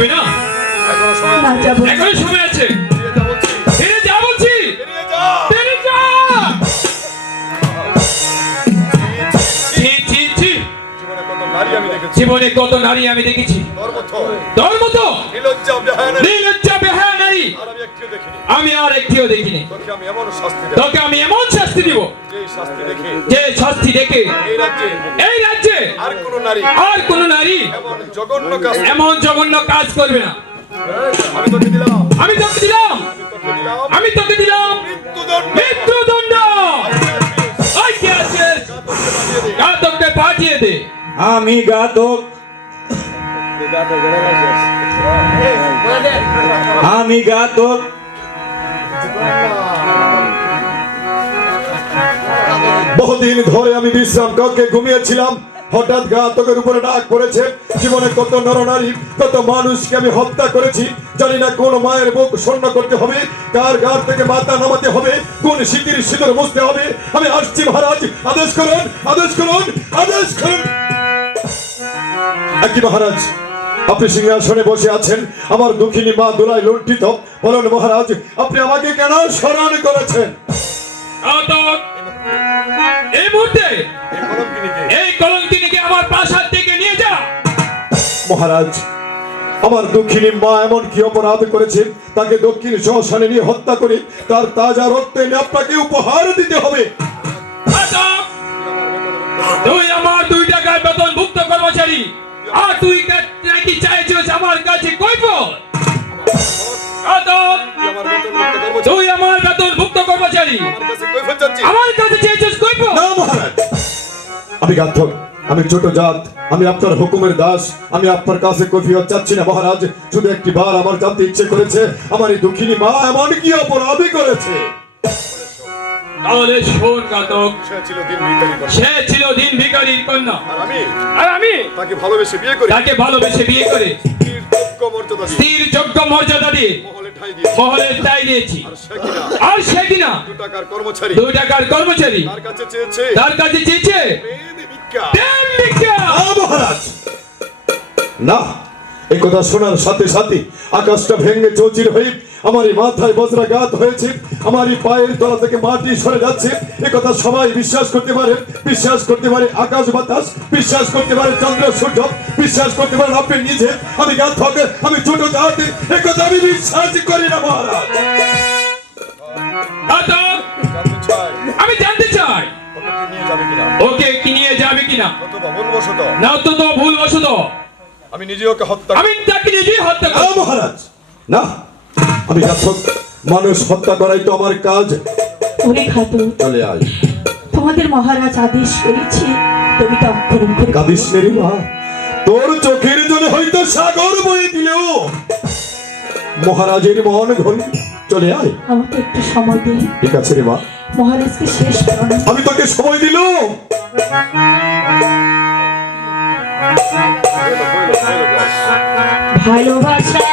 যাবে না? না যাবো না। এখনো সময় আছে। ফিরে যা বলছি। ফিরে যা। ছি, ছি, ছি। জীবনে কত নারী আমি দেখেছি। তোর মতো নির্লজ্জা বেহায়া নারী আমি আর একটিও দেখিনি। তোকে আমি এমন শাস্তি দিব যে শাস্তি দেখে এই রাজ্যে আর কোন নারী এমন জঘন্য কাজ করবে না। আমি তোকে দিলাম মৃত্যুদণ্ড। ওই কে আছিস? ঘাতককে পাঠিয়ে দে। আমি ঘাতক, আমি ঘাতক। বহুদিন ধরে আমি বিশ্রাম কক্ষে ঘুমিয়েছিলাম, হঠাৎ ঘাতকের উপরে ডাক পড়েছে। জীবনে কত নরনারী, কত মানুষকে আমি হত্যা করেছি। জানি না কোন মায়ের বুক শূন্য করতে হবে, কার ঘাট থেকে মাথা নামাতে হবে, কোন স্মৃতির সিঁদুর মুছতে হবে। আমি আসছি মহারাজ, আদেশ করুন, আদেশ করুন, আদেশ করুন। কি মহারাজ, আপনি সিংহাসনে বসে আছেন, আমার দুঃখিনী মা দুলায় লুণ্ঠিত। বলুন মহারাজ, আপনি আমাকে কেন স্মরণ করেছেন? ঘাতক, এই মুহূর্তে এই কলঙ্কিনীকে আমার প্রাসাদ থেকে নিয়ে যা। মহারাজ, আমার দক্ষিণী মা এমন কি অপরাধ করেছে, তাকে দক্ষিণ শ্মশানে নিয়ে হত্যা করে তার তাজা রক্ত এনে আপনাকে উপহার দিতে হবে। ঘাতক, তুই আমার 2 টাকার বেতন ভুক্ত কর্মচারী, আর তুই নাকি চাইছিস আমার কাছে কৈফিয়ত? ঘাতক, তুই আমার বেতন ভুক্ত কর্মচারী, আমার কাছে চেয়েছিস কৈফিয়ত? না মহারাজ, আমি ঘাতক, আমি ছোট জাত, আমি আপনার হুকুমের দাস, আমি আপনার কাছে কৈফিয়ত চাচ্ছি না মহারাজ। শুধু একটি বার আমার জানতে ইচ্ছে করেছে, আমার এই দুঃখিনী মা এমন কি অপরাধী করেছে। তাহলে শোন ঘাতক, সে ছিল দিন ভিখারির কন্যা, আর আমি তাকে ভালোবেসে বিয়ে করে স্ত্রীর যোগ্য মর্যাদা দিয়ে মহলের ঠাঁই দিয়েছি। আর সে কিনা 2 টাকার কর্মচারী, তার কাছে চেয়েছে প্রেম ভিক্ষা। মহারাজ না, এই কথা শোনার সাথে সাথে আকাশটা ভেঙে চৌচির হয়ে আমার এই মাথায় বজ্রাঘাত হয়েছে, আমার এই পায়ের তলা থেকে মাটি সরে যাচ্ছে। এই কথা সবাই বিশ্বাস করতে পারে, বিশ্বাস করতে পারে আকাশ বাতাস, বিশ্বাস করতে পারে চন্দ্র সূর্য, বিশ্বাস করতে পারেন আপনি নিজে। আমি ঘাতক, আমি ছোট জাতি, এই কথা আমি বিশ্বাস করি না মহারাজ। ঘাতক, আমি জানতে চাই ওকে কি নিয়ে যাবে কিনা, না তো ভুলবশত আমি নিজে ওকে হত্যা, আমি তাকে নিজেই হত্যা না করব। মহারাজ না, আমি ঘাতক, মানুষ হত্যা করাই তো আমার কাজ। ওরে ঘাতক, চলে আয়। তোমাদের মহারাজ আদেশ করেছে, তুমি তো অক্ষর অক্ষরে কাঁদিস নে রে মা, তোর চোখের জন্য হয়তো সাগর বয়ে দিলেও মহারাজের মন ঘরে। চলে আয়। আমাকে একটু সময় দে। ঠিক আছে রে মা, মহারাজকে শেষ প্রণাম। আমি তোকে সময় দিলাম। ভালোবাসা